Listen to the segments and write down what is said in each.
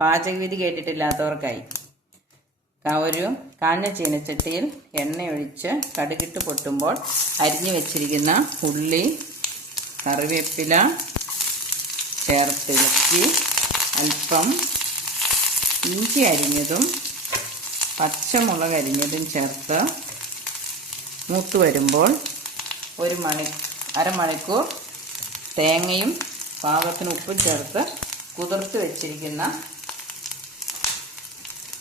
പാചകവിധി കേട്ടിട്ടില്ലാത്തവർക്കായി. ഒരു കാഞ്ഞ ചീനച്ചട്ടിയിൽ എണ്ണയൊഴിച്ച് കടുകിട്ട് പൊട്ടുമ്പോൾ അരിഞ്ഞു വെച്ചിരിക്കുന്ന ഉള്ളി കറിവേപ്പില ചേർത്തിളക്കി അല്പം ഇഞ്ചി അരിഞ്ഞതും പച്ചമുളക് അരിഞ്ഞതും ചേർത്ത് മൂത്ത് വരുമ്പോൾ ഒരു മണി അരമണിക്കൂർ തേങ്ങയും പാകത്തിന് ഉപ്പും ചേർത്ത് കുതിർത്ത് വെച്ചിരിക്കുന്ന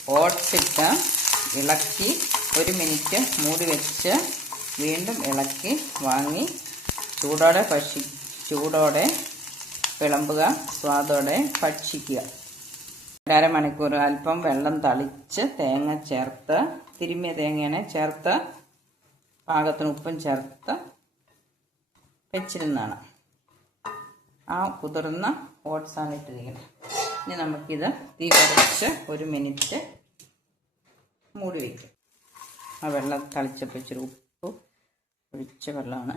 ഓട്സിട്ട് ഇളക്കി ഒരു മിനിറ്റ് മൂടി വെച്ച് വീണ്ടും ഇളക്കി വാങ്ങി ചൂടോടെ ഭക്ഷി ചൂടോടെ വിളമ്പുക സ്വാദോടെ ഭക്ഷിക്കുക. അരമണിക്കൂർ അല്പം വെള്ളം തളിച്ച് തേങ്ങ ചേർത്ത് തിരുമ്മിയ തേങ്ങയാണ് ചേർത്ത് പാകത്തിന് ഉപ്പും ചേർത്ത് വെച്ചിരുന്നാണ് ആ കുതിർന്ന ഓട്സാണ് ഇട്ടിരിക്കുന്നത്. ഇനി നമുക്കിത് തീ കുറച്ച് ഒരു മിനിറ്റ് മൂടി വയ്ക്കും ആ വെള്ളം തളിച്ചപ്പോൾ ഇച്ചിരി ഉപ്പ് ഒഴിച്ച വെള്ളമാണ്.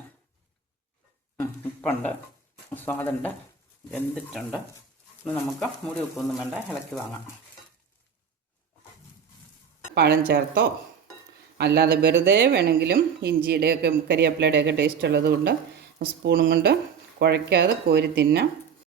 ഉപ്പുണ്ട്. സ്വാദുണ്ട്. വെന്തിട്ടുണ്ട്. ഇന്ന് നമുക്ക് മൂടി ഉപ്പൊന്നും വേണ്ട. ഇളക്കി വാങ്ങാം. പഴം ചേർത്തോ? അല്ലാതെ വെറുതെ വേണമെങ്കിലും ഇഞ്ചിയുടെയൊക്കെ കരിയാപ്പിലയുടെയൊക്കെ ടേസ്റ്റ് ഉള്ളത് കൊണ്ട് സ്പൂണും കൊണ്ട് കുഴയ്ക്കാതെ കോരി തിന്നാം.